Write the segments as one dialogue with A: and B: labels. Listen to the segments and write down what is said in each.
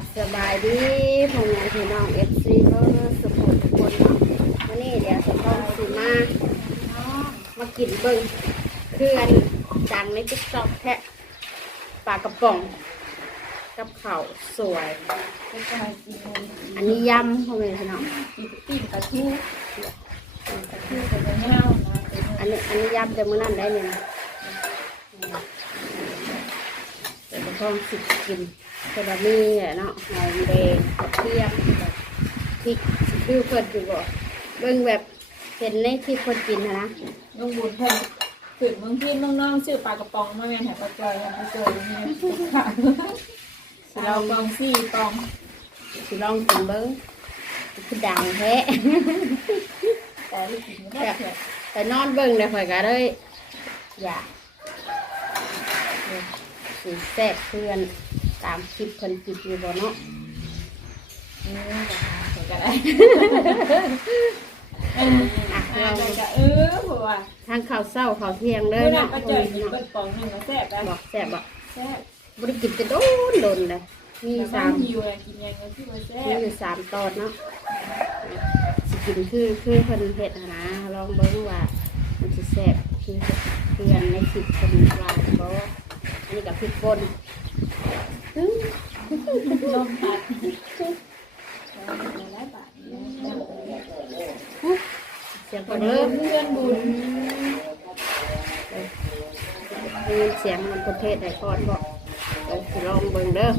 A: บสบายดีพ่อแม่พี่น้องเอฟซีก็สุขทุกคนเนาะวันนี้เดี๋ยวจะต้องสิมามากินเบิ้งเคลื่อนดังในติ๊กตอกแท้ปลากระป๋อง กับข้าวสวย อันนี้ยำพ่อแม่พี่น้อง
B: กินปิ้งกะทิกะทิใส่กระเทียม
A: อันนี้อันนี้ยำแต่มื้อนั้นได้เนี่ย แต่ก็ต้องสิกินแต่แบบนี้แหละเนาะหอมแดงกระเทียมแบบพริกคือเพิ่นอยู่บ่เบิ่งแบบเห็นในคลิปเพิ่นกินนะนะ
B: น้องบุญเพิ่นขึ้นเมืองพี่น้องๆชื่อปลากระป๋องมาแม่นให้ปลาจอยปลาจอยนี่ค่ะสิเราปองซี่ปอง
A: สิลองกินเบิ้งคือดังแท้
B: แต่ลูกกินไม่ได้เถอะ
A: แต่นอนเบิ้งเลยข่อยก็เลยอยาก สีแซ่บเพื่อนตามคลิปเพิ่นกินอยู่บ่เนาะ
B: เออเดี๋ยวก็ได้เออ
A: อะ
B: อ่า
A: เรา
B: ได้ก็เออผัว
A: ทางข้าวเช้าข้าวเที่ยงเล
B: เมื่
A: ย
B: อนั้
A: เนาะ
B: นปลาจอยกินเปิดปองหนึ่งก็แซ่บแล้ว
A: บอกแซ่บบอก
B: แซ่บ
A: บ่ได้กินจะโดนโดนเลยมี
B: มีสา
A: สามม
B: หิวเลยกินยังไงที่ว่าแซ่
A: มี
B: บ
A: อยู่สามตอนเนาะสิกินคือคือเพิ่นเฮ็ดอะนะลองเบิ้งว่ามันสิแซ่บคือเพื่อนในคลิปเพิ่นว่าบ่ อันนี้กับพริกป่น
B: ลมพัด
A: เสียง
B: เก็
A: เริ่ม
B: พื่อนบุญ
A: มีเสียงมันประเทศไหนก่อนบอกเออสิลองเบิ่งเด้อ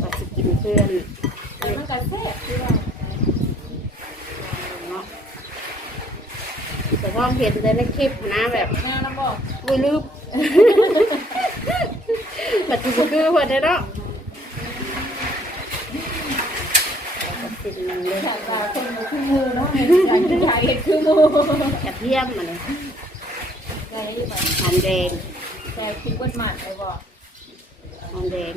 A: ว่าสิกินเพื่อน
B: มันก็แซ่บที่ว่า
A: เนาะแต่ท้องเห็นแต่ในคลิปนะแบบ
B: หน้าน้ำบอก
A: วุ้ยลืบ บัดนี้คือเพิ่นได้เนาะสิมันเลย
B: ฉากตาคนอยู่ขึ้นเนาะอยากกินชาเห็ดขึ้นมือก
A: ระเทียมมันเลย
B: ใจแบบ
A: หอมแดง
B: ใจคิดว่าหมัดไอ้บอก
A: หอมแดง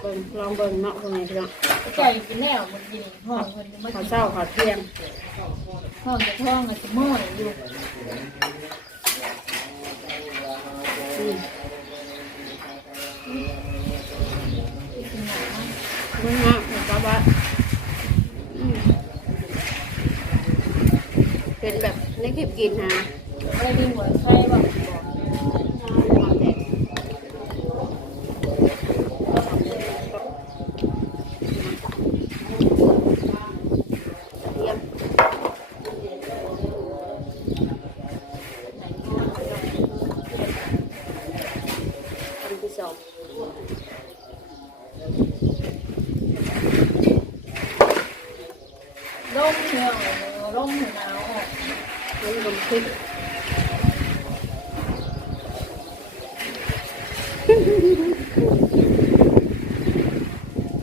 A: เบิ่งลองเบิ่งเนาะเพิ่นพี่น้อง
B: ใจกินแน่มันกินห้องคนมา
A: ข้าวเช้าข้าวเที่ยง
B: ห้องจะท้องมันจะม้อยอยู่
A: อืม
B: กินหนา
A: นะมันก็ว่าเป็นแบบในคลิปกินฮะ
B: ไม่ได้หัวไส้บอก
A: หอมแดงเยี่ยมอันที่สอง
B: ร่มเหี่ยวร่มหนาวออก
A: น้ำนมพริก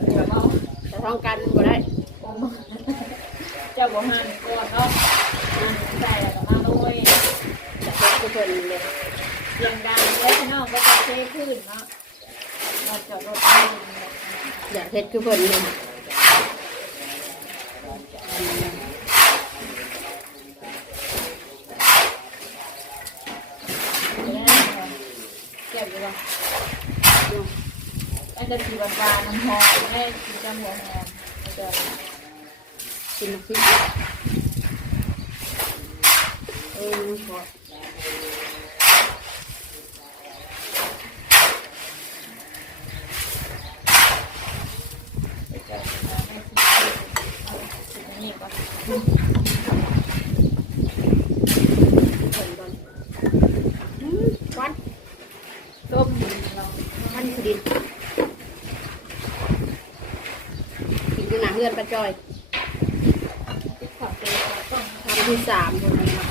B: เดี๋ยวเอา
A: แต่ท้องกันบ่ได้
B: อมเจ้าบ่หันก่อนเนาะใส่แล้วก็มาด้วย
A: จะเฮ็ดทุกคนเลย
B: เสียงดังแล้วพี่น้องก็จะเทขึ้นเนาะเราจะรถไม่
A: อยากเฮ็ดคือเพิ่นเลย
B: เก็บอยู่ว่าอันจะสีบานบานน้ำหอมแม่กินจำหัวหอมจะ
A: กินน้ำพริกเออ
B: นี่ก่อน
A: เพิ่นก่ออืมควัน
B: ต้มเรา
A: ควันสุดินกินอยู่หน้าเฮือนป้าจอย
B: ติดขับเลยต้อง
A: คำที่สามคนนี้ครับ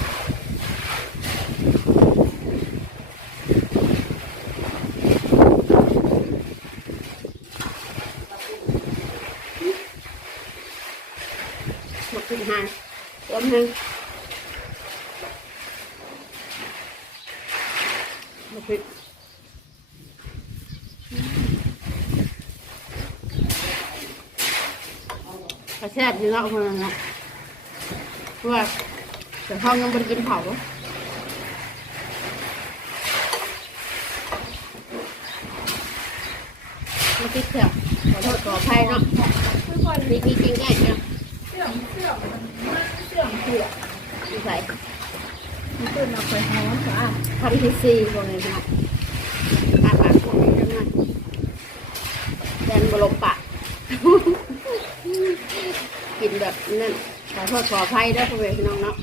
A: หมดทุกหางรวมห นึ่งหมดพริกกระแทกอยู่แล้วคนนั้นนะเพราะว่าแต่ห้องยังไม่ได้กินเผามาคิดเถอะขอโทษขออภัยเนาะ
B: ทุกคน
A: มีที่กินง่ายเนาะ
B: เสื่อมเสื่อมมัน เสื่องเสื่อม
A: มีใส่
B: มันขึ้นมาไปหอมค่ะ
A: คำที่สี่คนเลยนาปากปากนี้จังเลยแดนบลมปากกินแบบนั่นขอโทษขออภัยด้วยพ่อแม่พี่น้องเนาะ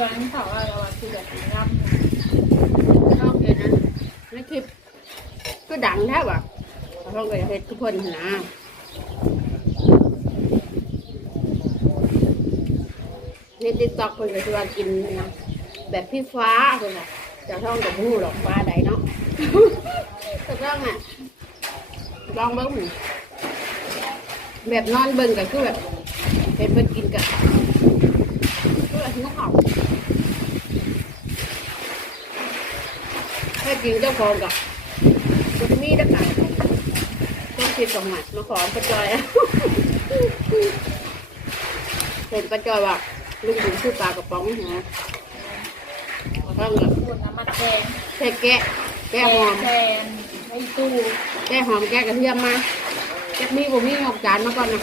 B: ร้านเขาว่าเราคือแบบสีดำ
A: ชอบเลยนะในคลิปก็ดังแท้ว่ะขอโทษกับเฮ็ดทุกคนนะในติ๊กต็อกคนก็จะว่ากินนะแบบพี่ฟ้าคนน่ะจะท่องกับหูหรอกฟ้าใดเนาะจะต้องอะลองเบิ้งแบบนอนเบิ้งก็คือแบบเห็นเพิ่นกินกับก็แบบหิวข้าว ถ้ากินเจ้าของกับจะมีได้กันต้องคิดสองหมัดมาขอประจอยเห็นประจอยว่าลุงถึงชื่อปลากระป๋องนะต้องกับ
B: ขวดน้ำมันแดง
A: แค่แกะแกะหอม
B: แทนให้ตู้
A: แกะหอมแกะกระเทียมมาแกะมีบ่มีงอกจานมาก่อนนะ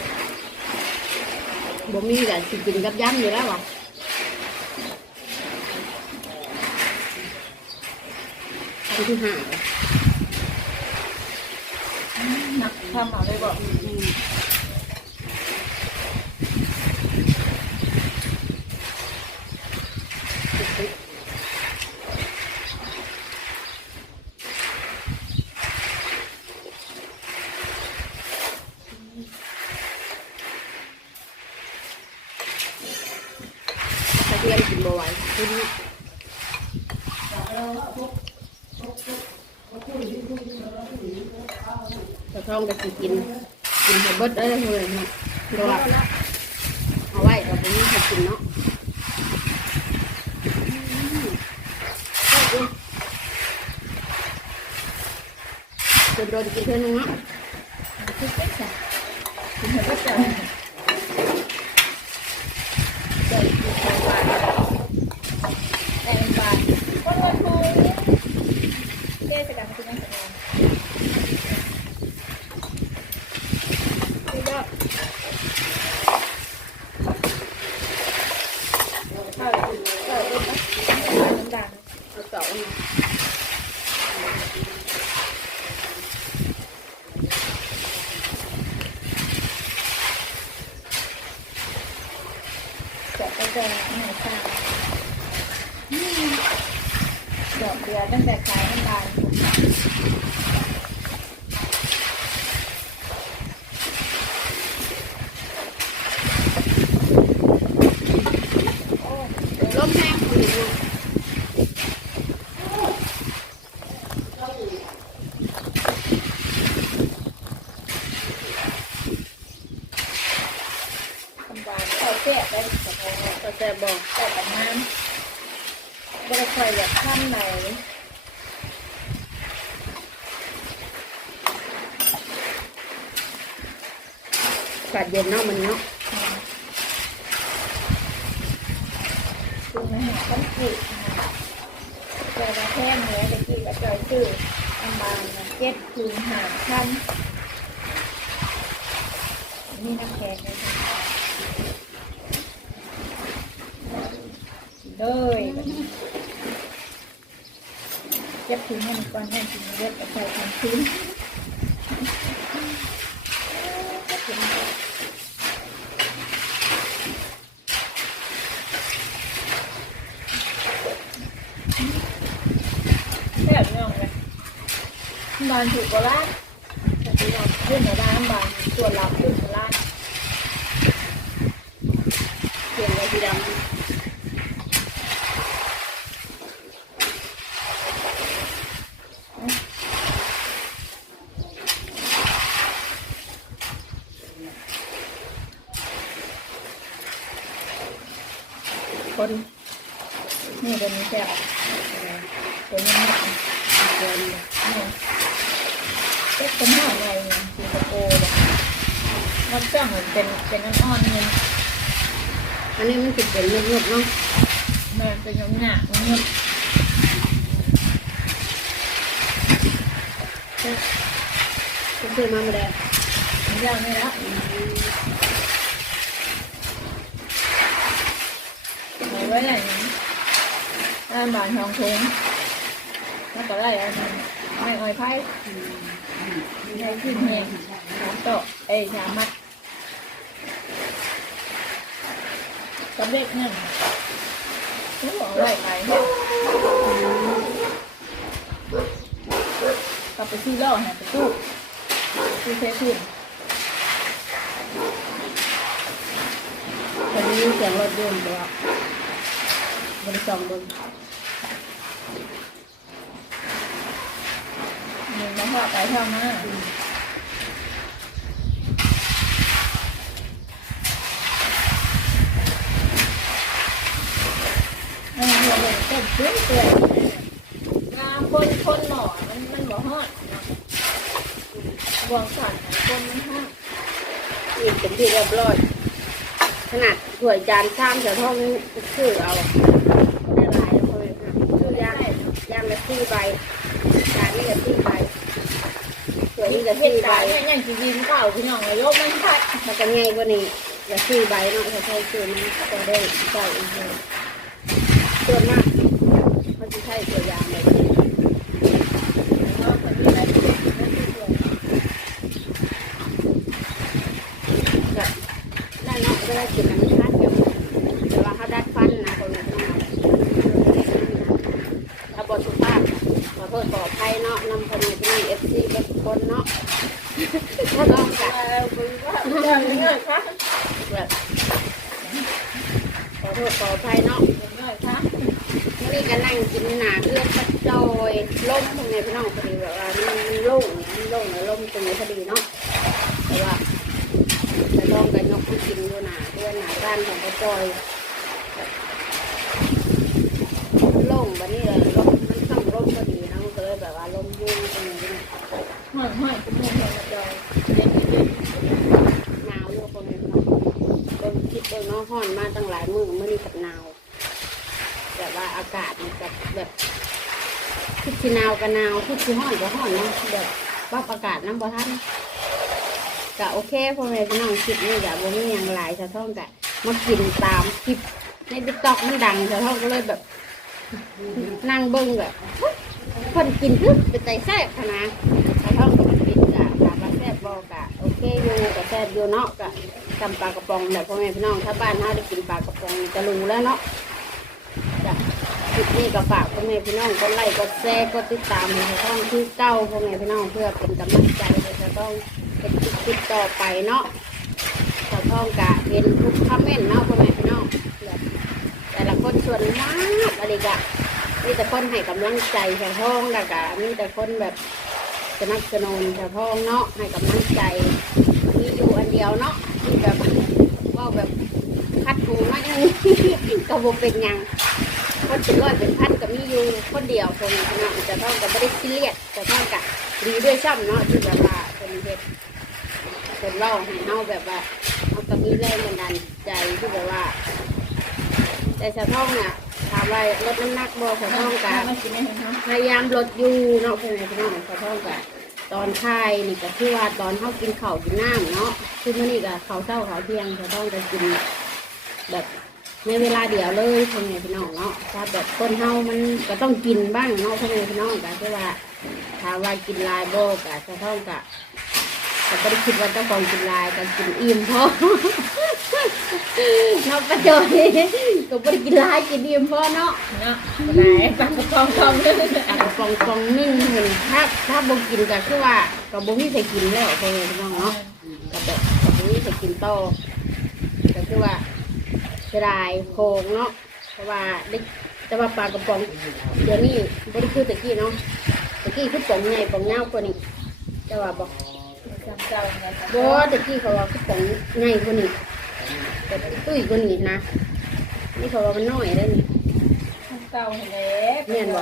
A: บ่มีแต่สิกินกับยำอยู่แล้วว่ะอั นที่ห้าย
B: หนักทำเอาได้บอก
A: อืมกระเทียมกินบ่ไหวคุณ จะท้องก็สิกินกินให้เบิดได้เลยเนาะเดี๋ยวเอาไว้เราไปนี่ให้กินเนาะจนโดนกินเท่านึงเนาะ
B: กินเป็นจ้ะคือเห็นว่าจะจะอยู่ทางบ้านแอนบ้านคนวันทูเนี่ยเจ๊จะดังคือนั่งสนองคือว่าเข้าเข้าเล่นนะน้ำดัง
A: เอาเต่าเนาะ
B: จะไปแดงหนูค่ะดอกเดือตั้งแต่ขายน้ำตาล
A: ล้มแห้งคนนี้เนาะ
B: คำบานเข้าแซ่บได้กับโม
A: ก็แต่บอก
B: แต่กับน้ำบริคอยอยากข้ามไหน
A: อากาศเย็นเนาะมันเนาะ
B: คือมันหาต้นกีค่ะ เจอมาแท่งเนื้อตะกี้ก็จอชื่อคำบาณเจ็ดคืนหาพันนี่น้ำแข็งเลยค่ะเลยเจ็บถึงให้มันก่อนให้ถึงเลือดกระจายทันทีแซ่บย่องเลย บานถูกกว่าล้านแต่ที่เราขึ้นมาด้บานส่วนเราขึ้นมาล่าง
A: เปลี่ยนอะไรดีดำคน
B: นี่ตัวนี้แซ่บตัวนี้หนัก
A: เกิน
B: เนี่ยเจ็บเป็นหน้าในเนี่ยสิงคโปร์เนี่ยน้ำเชื่อมเหมือนเป็นเป็นน้ำอ่อนเงิน
A: อันนี้มันติดเป็นเงียบๆเนาะ
B: แม่เป็นน้ำหนักเงิน
A: ก็คือมาไม่ได้
B: มันยาวนี่แล้วเอาไว้ไหนน้ำบานทองเพงแล้วก็ไล่อะไรไม่อ้อยไผ่ใช้ขึ้นแห้งสามโต๊ะเอ้ยสามมัด กับเล็กเงินโอ้เอาไว้ไปกลับไปซื้อเหล้าหาไปตู้ซื้อเทพื้น
A: ตอนนี้เสียงรถยนต์ตัวบริษัทบน
B: หนึ่งมาพ่อไปเท่ามา เออเดี๋ยเต้นเพื่อนเพื่อนงามคนคนหล่อมันมันบ่ฮอดเนาะบวงสันคนมันห้า
A: นี่เป็นที่เรียบร้อยขนาดถ้วยจานชามเสียท้องชื่อเอาได้หลายเลยค่ะชื่อย่างย่างละสี่ใบจานนี้ละสี่ใบถ้วยนี้ละ
B: เห็ด
A: สี่ใบ
B: กาเนี่ยยังจีนเก่าพี่น้องเลยยกมันพัด
A: แล้วก็ง่ายกว่านี้ละสี่ใบเนาะถ้าใช้ชื่อมันก็ได้ใส่อีกเลย ส่วนมากเขาจะใช่ตัวยางเลย
B: แล้วก็แบบนี้ได้ที่สวย
A: ก็ได้เนาะก็ได้กินน้ำชาเดียวแต่ว่าเขาได้ฟันนะคนนี้ถ้าบทสุภาพขอโทษขออภัยเนาะนำคนนี้ที่เอฟซีเป็นคนเนาะถ้าลองกัด
B: เออคุณว่าเรื่องนี้เลยค่ะ
A: แบบขอโทษขออภัยเนาะ
B: เรื่องนี้เลยค่ะ
A: นี่ก็นั่งกินหนาเลือดกระจอยล่มตรงนี้พี่น้องพอดีแบบว่ามันโล่งนะมันโล่งแล้วล่ม ตรงนี้พอดีเนาะแต่ว่าจะต้องกันยกมากินดูหนาเลือดหนาด้านของกระจอยโล่งแบบนี้เลยลมมันต้องล่มพอดีนะมันก็เลยแบบว่าล่มยุ่งตรงนี้นะ
B: ห้อยห้อยคุณแม่เห็นมาจอยเด็กเด็ก
A: หนาวอยู่ตรงนี้เนาะเบิ่งคิดเบิ่าห้อนมาตั้งหลายมื้อมื้อนี้กับหนาวแบบว่าอากาศมันกับแบบคิดที่นาวกับนาวคิดที่ห้อนก็ห้อนนะแบบปรับอากาศน้ำบ่ทัน ก็โอเคพ่อแม่พี่น้องคลิปนี้ก็บ่มีหยังหลายสะท้องกะมากินตามคลิปในติ๊กต็อกมันดังสะท้องก็เลยแบบ นั่งเบิ่งแบบคนกินคือเป็นใจแซ่บขนาดสะท้องก็มากินกะถามว่าแซ่บบ่กะโอเคอยู่กะแซ่บอยู่เนาะกะทำปลากระป๋องแบบพ่อแม่พี่น้องถ้าบ้านเฮาได้กินปลากระป๋องจะรู้แล้วเนาะจ้ะคลิปนี้ก็ฝากพ่อแม่พี่น้องกดไลค์กดแชร์กดติดตามให้สะท้องที่เก้าพ่อแม่พี่น้องเพื่อเป็นกำลังใจให้สะท้อง เป็นคลิปต่อไปเนาะสะท้องกะเห็นทุกคอมเมนต์เนาะพ่อแม่พี่น้องแต่ละคนส่วนมากอะไรกะมีแต่คนให้กำลังใจชาวท้องแล้วก็มีแต่คนแบบสนับสนุนชาวท้องเนาะให้กำลังใจมีอยู่อันเดียวเนาะที่แบบว่าแบบคัดหูมาอย่างนี้ก็บ่เป็นยังคนเป็นร้อยเป็นพันก็มีอยู่คนเดียวคนขนาดจะต้องกับไม่ได้ซีเรียสจะต้องกับดีด้วยช่ำเนาะที่แบบว่าเป็นเฮ็ด ป็นเล่าให้เฮาแบบว่าเอาก็มีแรงบันดาลใจที่แบบว่า แต่ชาวท้องเนี่ยถามว่าลดน้ำหนักบ่ชาวท้องกะ
B: นได้ไหมคะ
A: พยายามลดอยู่เนาะเพื่อนพี่น้องชาวท้องกะตอนค่ายนี่ก็คือว่าตอนเขากินข้าวกินน้ำเนาะคือมื่อนี้ก็ข้าวเช้าข้าวเที่ยงชาวท้องจะกินแบบในเวลาเดียวเลยเพื่อนพี่น้องเนาะถ้าแบบคนเฮามันก็ต้องกินบ้างเนาะเพื่อนพี่น้องก็คือว่าถามว่ากินลายบ่กะชาวท้องกะ ก็ไม่ได้คิดว่าเจ้าของกินลายก็กินอิ่มพอเนาะประโยชน์ก็ไม่ได้กินลายกินอิ่มพอเนาะ
B: เนาะไหนปลากระป๋องทองเลย
A: อะฟองฟองนึ่งเหมือนถ้าถ้าบ่กินก็คือว่าก็บ่มีใครกินแล้วพ่อแม่พี่น้องเนาะก็แบบก็บ่มีใครกินต่อก็คือว่าเสียดายโคงเนาะเพราะว่าได้แต่ว่าปลากระป๋องเดี๋ยวนี้บ่ได้คือตะกี้เนาะตะกี้คือป๋องใหญ่ป๋องยาวกว่านี้แต่ว่าบอก
B: จำเจ้าไงคะ
A: บ่ตะกี้เขาว่าคือป๋องใหญ่กว่านี้แต่ตุ้ยกว่านี้นะ นี่เขาว่ามันน้อยได้นี่
B: เจ้าเห็นแล้ว
A: แม่นบ่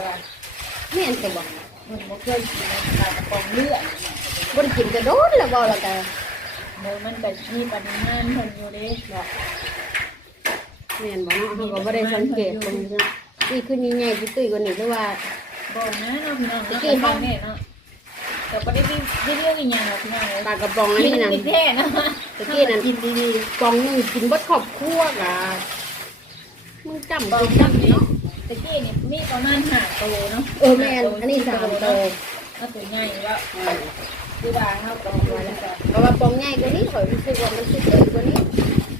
A: แม่นก็บอก
B: มันบ่เคยกินปลากระป๋องเลือด
A: บ่ได้กินกระโดดแล้วบ่ล่ะก็
B: โดยมันก็มีปริมาณเพิ่นอยู่เด้บ่
A: แม่นบ่เนาะเขาก็บ่ได้สังเกตตรงนี้เนาะนี่คือใหญ่ๆตุ้ยๆกว่านี้หรือว่า
B: บ่นะเนาะพี่น้อง
A: ตะ
B: เนาะ
A: กี้
B: กี้
A: เขา
B: เฮาเนี่ยเนาะ แต่บ่ได้ได้เรื่องอีหยังหรอกพี่น้องเอ้ย
A: ปลากระป๋องอัน
B: กิ
A: นี้
B: น
A: นะ
B: แท้เนาะ
A: ตะกี้นั่นกินดีๆกล่องหนึงกินเบดครอบครัวกะมึงจำ
B: บ่
A: บ่
B: จั
A: จำ
B: ก
A: เนาะ
B: ตะกี้นี่มีประมาณ5โตเนาะ
A: เออแม่นอันนี้สามโต
B: เอาตัวใหญ่ว่าคือว่าเฮาก็บ่ได้ก็
A: เพราะว่าปองใหญ่กว่านี้ข่อยรู้สึกว่ามันคือตื้อกว่านี้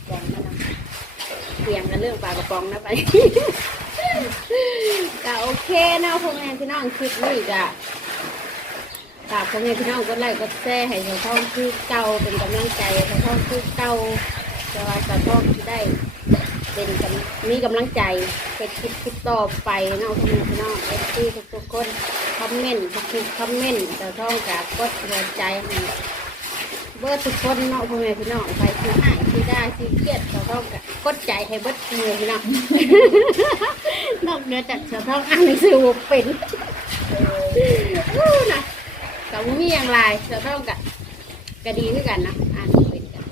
A: ปองมันนะเถียงกันเรื่องปลากระป๋องนะไป ก็โอเคเนาะพ่อแม่พี่น้องคลิปนี้ก็ ฝากพ่อแม่พี่น้องกดไลค์กดแชร์ให้สาวทองคือเก่าเป็นกำลังใจสาวทองคือเก่าจะว่าสาวทองที่ได้ เป็นกำมีกำลังใจเป็นคลิปคลิปต่อไปเนาะพ่อแม่พี่น้องเอฟซีทุกๆคนคอมเมนต์ทุกๆคอมเมนต์สาวทองกับกดหัวใจให้เบิร์ทุกคนเนาะพ่อแม่พี่น้องไปที่หายที่ได้ที่เครียดสาวทองกับกดใจให้เบิร์พ่อแม่พี่น้องนอกเหนือจากเสือท้องอ่านหนังสือเป็นอู้นะ กับมีอย่างไรเสือท้องกับกะดีคือกันนะอ่านเป็นกัน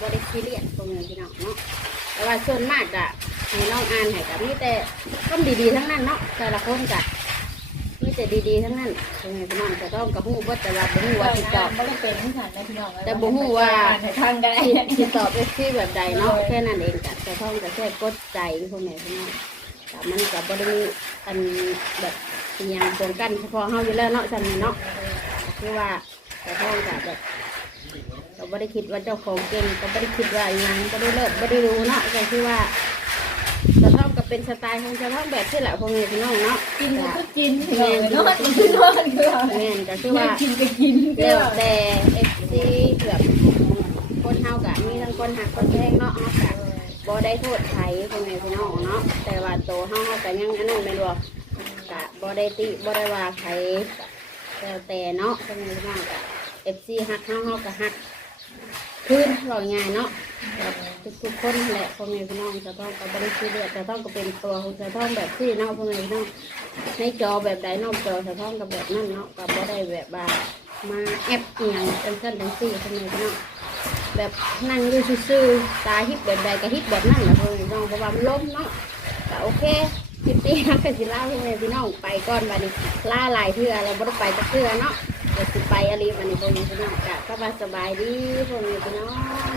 A: บริซีเรียสตรงนี้พี่น้องเนาะแต่ว่าส่วนมากอะให้น้องอ่านให้กับมีแต่ต้นดีๆทั้งนั้นเนาะแต่ละคนกะมีแต่ดีๆทั้งนั้นตรงนี้พี่น้องเสือท้องกับหูบ่าแต่ว่าบ่หูว่าติดต่อ
B: บ่ได้เป็นที่ฐานนะพี่น้อง
A: แต่บ่ฮู้ว่า
B: ทางได้
A: ติดต่อไปที่แบบใดเนาะแค่นั้นเองกะเสือท้องกับแค่กดใจพวกนี้พี่น้องแต่มันกับบริมีอันแบบเป็นอย่างตรงกันเฉพาะเฮาอยู่แล้วเนาะจำนี่เนาะ คือว่าแต่ท้องกับแบบก็บ่ได้คิดว่าเจ้าของเก่งก็บ่ได้คิดว่าอหยังบ่ได้เลิศบ่ได้รู้เนาะก็คือว่าแต่ท้องก็เป็นสไตล์ของจ้าท้องแบบที่แหละพ่อแม่พี่น้องเนาะ
B: กินก็กินพี่น้องเนาะกินก็นอนคือว่า
A: แม่นก็คือว่า
B: กินก็กิน
A: แล้วแต่เอฟซีแบบคนเฮากะมีทั้งคนหักคนแพงเนาะเฮากะบ่ได้โทษไผพ่อแม่พี่น้องเนาะแต่ว่าโตเฮาก็ยังอันนั้นไม่รู้กะบ่ได้ติบ่ได้ว่าไผ แล้วแต่เนาะพ่อแม่พี่น้องกะ FC ฮักเฮาเฮาก็ฮักคืนเราง่ายเนาะแบบทุกคนแหละพ่อแม่พี่น้องจะต้องก็บ่ได้ซีเรียสจะต้องก็เป็นตัวของจะต้องแบบที่เนาะพ่อแม่พี่น้องในจอแบบใดนอกจอจะต้องกับแบบนั้นเนาะก็บ่ได้แบบว่ามาแอปเอียงจังซั่นจังซี่พ่อแม่พี่น้องแบบนั่งอยู่ซื่อตาฮิปแบบใดก็ฮิปแบบนั้นแหละเพื่อนน้องเพราะว่ามันล้มเนาะแต่โอเค คลิปนี้นะก็สิล่าให้แม่พี่น้องไปก่อนวันนี้ล่าลายเพื่อเราบ่ได้ไปจักเพื่อเนาะเดี๋ยวสิไปอะไรวันนี้พวกนี้พี่น้องกะสบายสบายดีพวกนี้พี่น้อง